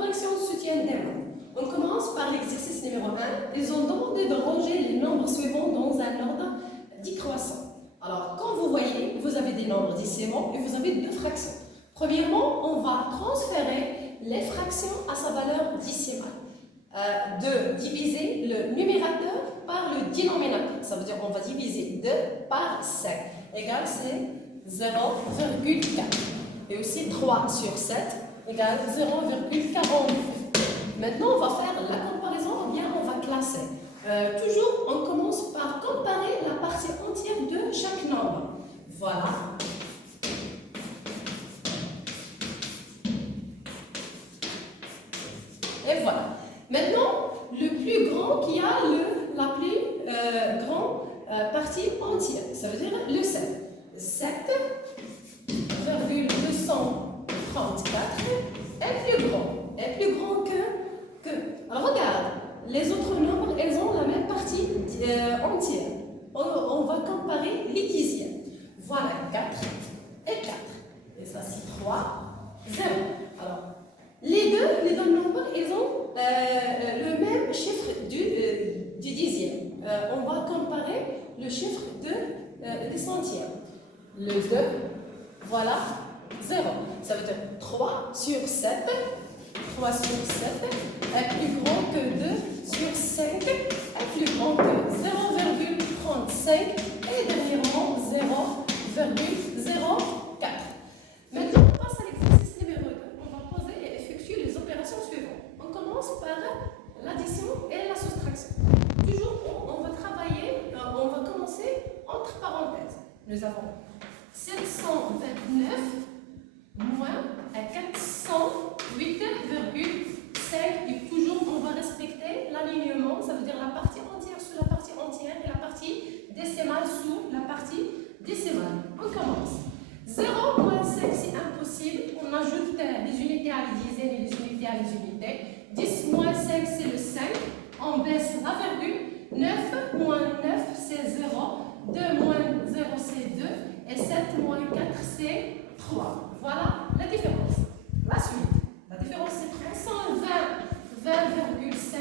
correction soutiennent des mains. On commence par l'exercice numéro 1. Ils ont demandé de ranger les nombres suivants dans un ordre décroissant. Alors, comme vous voyez, vous avez des nombres décimaux et vous avez deux fractions. Premièrement, on va transférer les fractions à sa valeur décimale. De diviser le numérateur par le dénominateur. Ça veut dire qu'on va diviser 2 par 5. Égal, c'est 0,4. Et aussi 3 sur 7 égale 0,42. Maintenant, on va faire la comparaison ou bien on va classer. Toujours, on commence par comparer la partie entière de chaque nombre. Voilà. Et voilà. Maintenant, le plus grand qui a la plus grande partie entière, ça veut dire le 7. 7,234 est plus grand que. Alors regarde, les autres nombres, elles ont la même partie entière. On va comparer les dixièmes. Voilà 4 et 4. Et ça c'est 3, 0. Alors, les deux nombres, ils ont le même chiffre du dixième. On va comparer le chiffre des centièmes. Le 2, voilà, 0. Ça veut dire 3 sur 7. 3 sur 7 est plus grand que 2 sur 5 est plus grand que 0,35 et dernièrement 0,04. Maintenant, on passe à l'exercice numéro 2. On va poser et effectuer les opérations suivantes. On commence par l'addition et la soustraction. Toujours, on va travailler, on va commencer entre parenthèses. Nous avons 729 moins 408,5 et toujours on va respecter l'alignement, ça veut dire la partie entière sous la partie entière et la partie décimale sous la partie décimale. On commence. 0 moins 5 c'est impossible, on ajoute les unités à les dizaines et les unités à les unités. 10 moins 5 c'est le 5, on baisse la virgule. 9 moins 9 c'est 0, 2 moins 0 c'est 2 et 7 moins 4 c'est 3. Voilà la différence. La suite. La différence c'est 320,5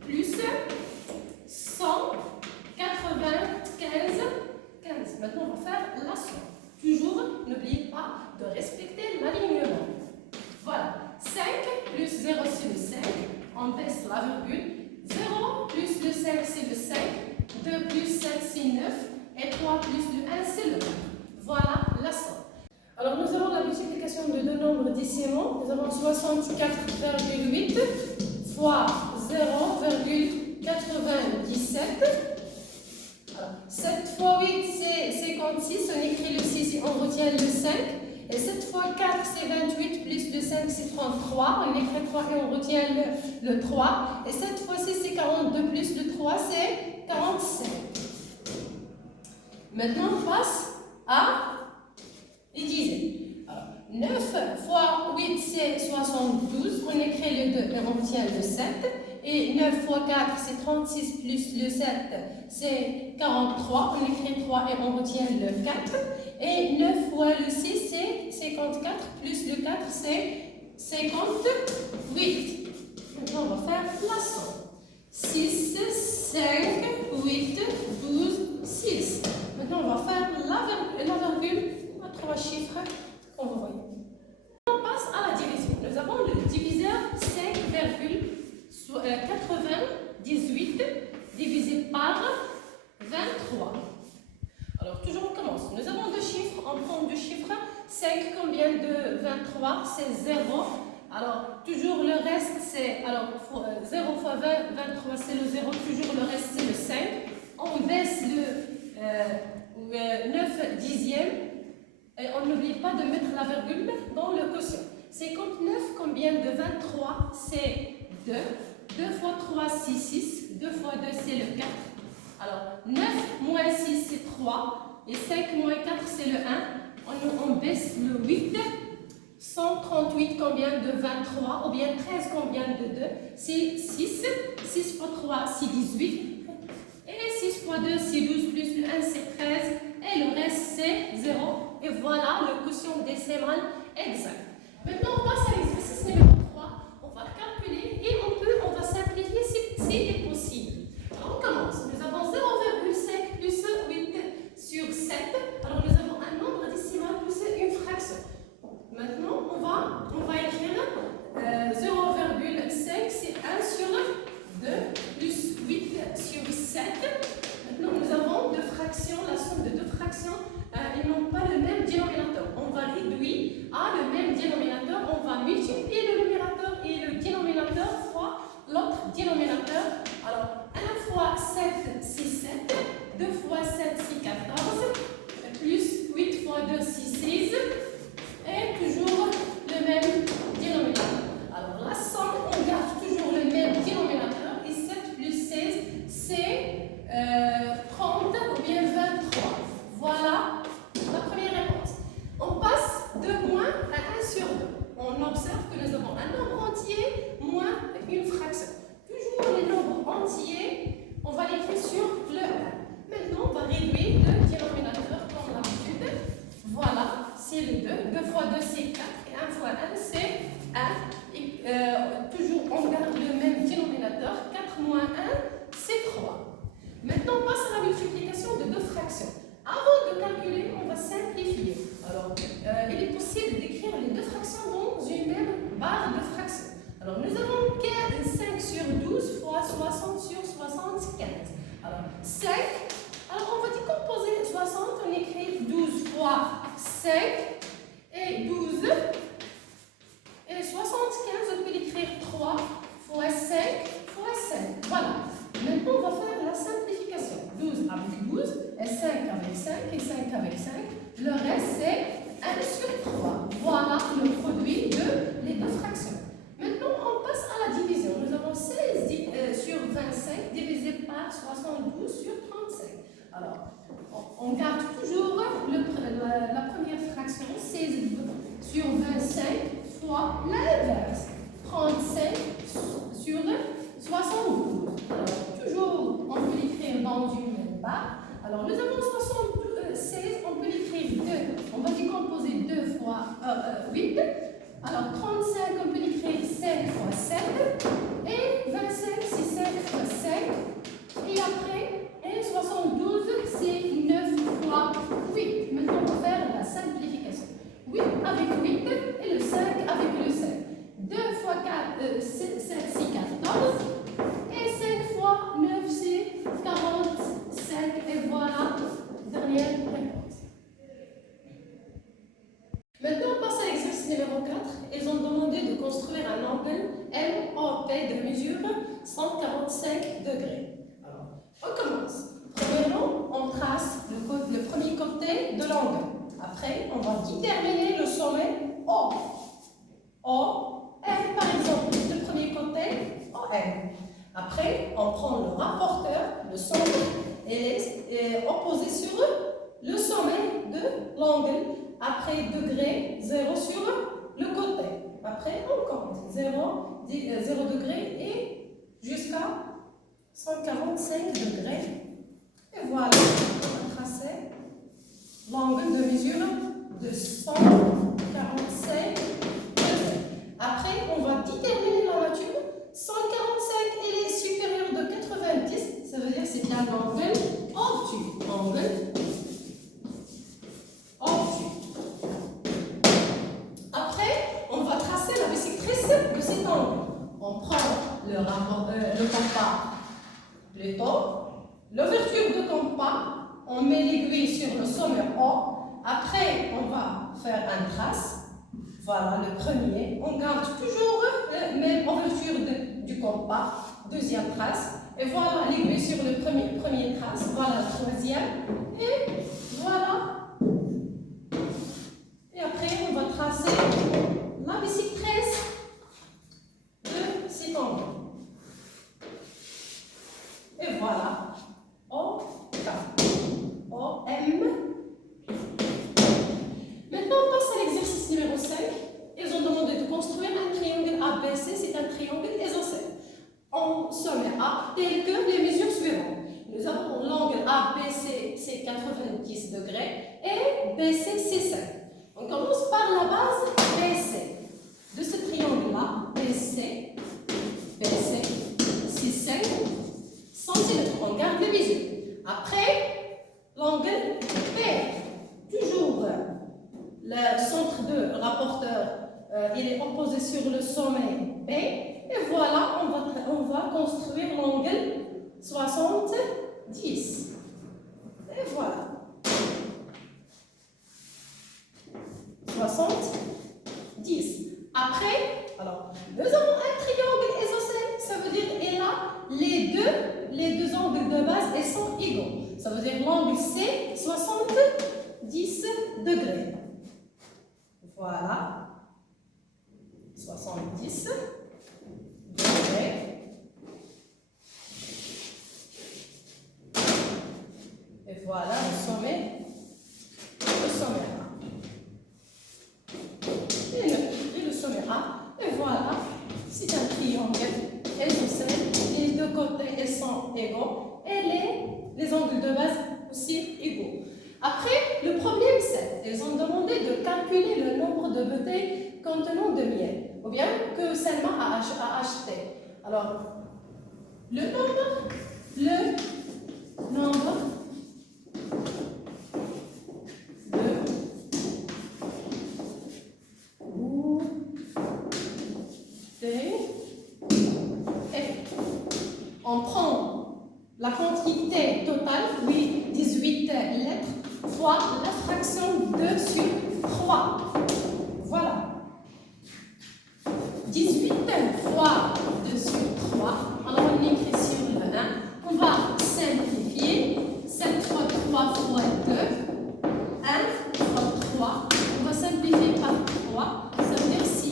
plus 195,15. Maintenant, on va faire la somme. Toujours, n'oubliez pas de respecter l'alignement. Voilà. 5 plus 0 c'est le 5. On baisse la virgule. 0 plus le 5 c'est le 5. 2 plus 7 c'est 9. Et 3 plus le 1 c'est le 1. Voilà la somme. Alors, nous avons la multiplication de deux nombres décimaux. Nous avons 64,8 fois 0,97. Alors, 7 fois 8, c'est 56. On écrit le 6 et on retient le 5. Et 7 fois 4, c'est 28. Plus le 5, c'est 33. On écrit 3 et on retient le 3. Et 7 fois 6, c'est 42. Plus le 3, c'est 45. Maintenant, on passe à les dizaines. Alors, 9 fois 8, c'est 72. On écrit le 2 et on retient le 7. Et 9 fois 4, c'est 36 plus le 7, c'est 43. On écrit 3 et on retient le 4. Et 9 fois le 6, c'est 54 plus le 4, c'est 58. Maintenant, on va faire la somme. 6, 5, 8, 12, 6. Maintenant, on va faire la virgule. 3 chiffres qu'on va voir. On passe à la division. Nous avons le diviseur 5,98 divisé par 23. Alors, toujours on commence. Nous avons deux chiffres. On prend deux chiffres. 5, combien de 23? C'est 0. Alors, toujours le reste, c'est. Alors, 0 fois 23, c'est le 0. Toujours le reste, c'est le 5. On baisse le 9 dixièmes. Et on n'oublie pas de mettre la virgule dans le quotient. 59, combien de 23? C'est 2. 2 fois 3, c'est 6. 2 fois 2, c'est le 4. Alors, 9 moins 6, c'est 3. Et 5 moins 4, c'est le 1. On baisse le 8. 138, combien de 23? Ou bien 13, combien de 2? C'est 6. 6 fois 3, c'est 18. Et 6 fois 2, c'est 12. Plus le 1, c'est 13. Et le reste, c'est 0. Et voilà le quotient décimal exact. Maintenant, on passe à l'exercice numéro 3. On va dénominateur. Alors, 1 fois 7, c'est 7. 2 fois 7, c'est 14. Plus 8 fois 2, c'est 16. Et toujours le même dénominateur. Alors, la somme, on garde toujours le même dénominateur. Et 7 plus 16, c'est 30 ou bien 23. Voilà la première réponse. On passe de moins à 1 sur 2. On observe que nous avons un nombre entier moins une fraction. Toujours les nombres entiers, on va l'écrire sur le 1. Maintenant, on va réduire le dénominateur comme l'habitude. Voilà, c'est le 2. 2 fois 2, c'est 4. Et 1 fois 1, c'est 1. Et, toujours, on garde le même dénominateur. 4 moins 1, c'est 3. Maintenant, on passe à la multiplication de deux fractions. Avant de calculer, on va simplifier. Alors, il est possible d'écrire les deux fractions dans une même barre de fractions. Alors, nous avons 5 sur 12 fois 60 sur 75. Alors, 5. Alors, on va décomposer 60. On écrit 12 fois 5 et 12. Et 75, on peut l'écrire 3 fois 5 fois 5. Voilà. Maintenant, on va faire la simplification. 12 avec 12, et 5 avec 5, et 5 avec 5. Le reste, c'est 1 sur 3. Voilà le produit de les deux fractions. Maintenant, on passe à la division. Nous avons 16 sur 25 divisé par 72 sur 35. Alors, on garde toujours la première fraction, 16 sur 25 fois l'inverse, 35 sur 72. Alors, toujours, on peut l'écrire dans une même barre. Alors, nous avons 76, on peut l'écrire 2. On va décomposer 2 fois 8. Alors, 35, on peut l'écrire 5 fois 7. Et 25, c'est 5 fois 5. Et après, 72, c'est 9 fois 8. Maintenant, on va faire la simplification. 8 avec 8 et le 5 avec le 5. 2 fois 4, 7, c'est 14. Et 5 fois 9, c'est 45. Et voilà, dernière réponse. Maintenant, on passe à l'exercice numéro 4. Ils ont demandé de construire un angle MOP de mesure 145 degrés. Alors, on commence. Premièrement, on trace le premier côté de l'angle. Après, on va déterminer le sommet O. O, M par exemple, le premier côté, OM. Après, on prend le rapporteur, le sommet, et est opposé sur le sommet de l'angle. Après, degré, 0 sur le côté. Après, on compte 0 degré et jusqu'à 145 degrés. Et voilà, on a tracé l'angle de mesure de 145 degrés. Après, on va déterminer la nature. 145, il est supérieur de 90, ça veut dire que c'est un angle obtus. Angle obtus. Après, on va tracer la bisectrice de cet angle. On prend le compas plutôt, l'ouverture de compas, on met l'aiguille sur le sommet O. Après, on va faire un trace. Voilà le premier. On garde toujours la même ouverture du compas. Deuxième trace. Et voilà l'aiguille sur le premier trace. Voilà la troisième. Et voilà. Et après, on va tracer la bisectrice de cet angle. Et voilà. O, K. O, M. Maintenant, on passe à l'exercice numéro 5. Ils ont demandé de construire un triangle ABC, c'est un triangle isocèle. En sommet A, tel que les mesures suivantes. Nous avons l'angle ABC, c'est 90 degrés, et BC, c'est 5. On commence par la base BC. De ce triangle-là, BC, c'est 5 cm. On garde les mesures. Après, l'angle B, toujours le centre de rapporteur, il est opposé sur le sommet B. Et voilà, on va construire l'angle 70. Et voilà. 70. Après, alors, nous avons un triangle isocèle, ça veut dire il a sont égaux. Ça veut dire l'angle c'est 70 degrés. Voilà. 70 degrés. Et voilà le sommet A. Et le sommet A. Et voilà, c'est un triangle. Les deux côtés elles sont égaux. Et les angles de base aussi égaux. Après, le problème c'est, ils ont demandé de calculer le nombre de bouteilles contenant de miel, ou bien que Selma a acheté. Alors, le nombre de bouteilles, on prend la quantité totale, 18 lettres, fois la fraction 2 sur 3. Voilà. 18 fois 2 sur 3. Alors on écrit sur le 1. On va simplifier. 7 fois 3 fois 2. 1 fois 3. On va simplifier par 3. Ça veut dire 6.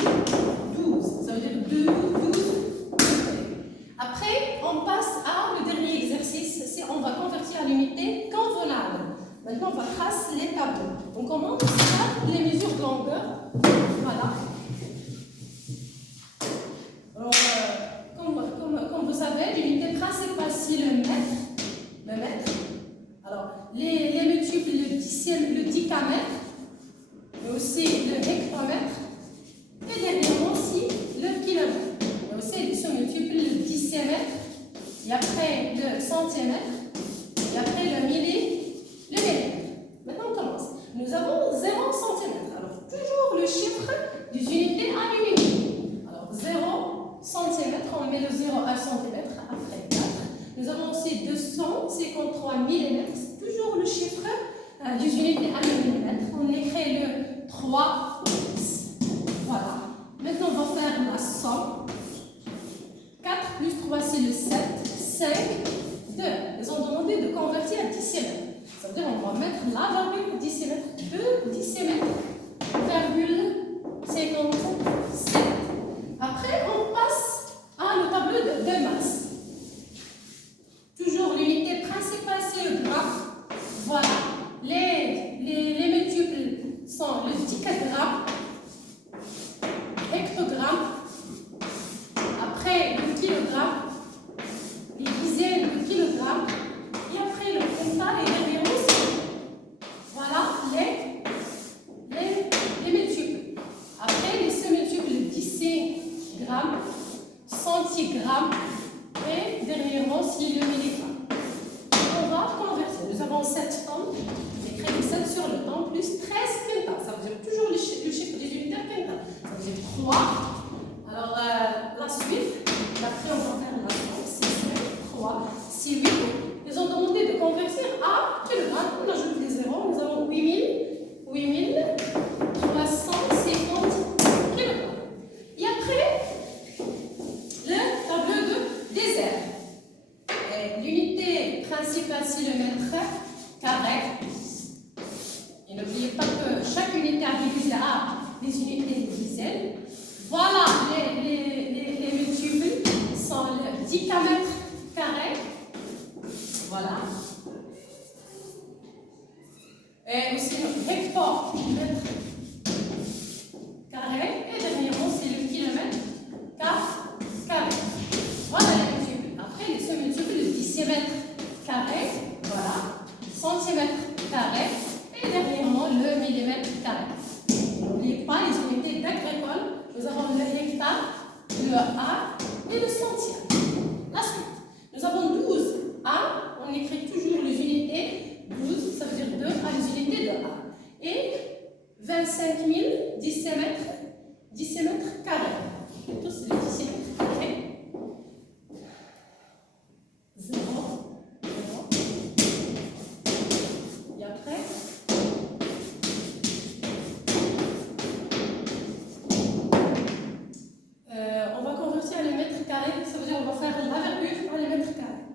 12. Ça veut dire 12. Après, on passe à le dernier exercice. On va convertir à l'unité convenable. Maintenant, on va tracer les tableaux. On commence par les mesures de longueur. Voilà. Alors, comme vous savez, l'unité principale, c'est le mètre. Alors, les multiples, le dicamètre, mais aussi le hectomètre, et dernièrement aussi le kilomètre. Il y a aussi les sous-multiples, le décimètre, et après le centimètre, et après le millimètre. Maintenant, on commence. Nous avons 0 centimètre. Alors, toujours le chiffre des unités à l'unité. Alors, 0 centimètre, on met le 0 à centimètre après 4. Nous avons aussi 253 millimètres, toujours le chiffre des unités à millimètre. On écrit le 3. Voilà. Maintenant, on va faire la somme. 4 plus 3, c'est le 7. 5, 2. Ils ont demandé de convertir à décimètre. Ça veut dire qu'on va mettre la virgule décimètre, 2 décimètres, virgule 57. Après, on passe à le tableau de masse. Toujours l'unité principale, c'est le gramme. Voilà. Les multiples sont le dicagramme, hectogramme, après le kilogramme, les dizaines de kilogrammes, et après le quintal et les aussi. Voilà les multiples. Après les sous-multiples, décigrammes, centigrammes, et dernièrement aussi le milligramme. On va convertir. Nous avons 7 tonnes. Écrit 7 sur le temps plus 13 quintals. Ça veut dire toujours le chiffre des unités quintales. Ça veut dire 3. Alors la suite, après on va faire la suite. 6, 3, 6, 8. Ils ont demandé de convertir à kilogramme. On ajoute les zéros. Nous avons 8350 kilogrammes. Et après, le tableau de désert. L'unité principale, c'est le mètre carré. Et n'oubliez pas que chaque unité a divisé à des unités de dizaines. Voilà, les multiples sont le dicamètre carré. Voilà. Et aussi le hectomètre carré. Et dernièrement, c'est le kilomètre carré. Voilà les multiples. Après, les sous-multiples, le décimètre carré. Voilà. Centimètre carré. Et dernièrement, le millimètre carré. N'oubliez pas les unités d'agricole. Nous avons le hectare, le A et le centime. La suite. Nous avons 12 A. On écrit toujours les unités. 12, ça veut dire 2 à les unités de A. Et 25 000 décimètres carrés. Tous les décimètres carrés. 0, 0. Et après, on va convertir à les mètres carrés. Ça veut dire qu'on va faire la virgule à les mètres carrés.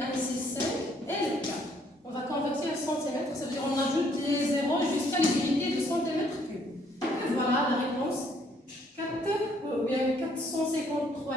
1 ici 5 et le 4. On va convertir en centimètres, ça veut dire on ajoute les zéros jusqu'à les unités de centimètres cubes. Et voilà la réponse. 453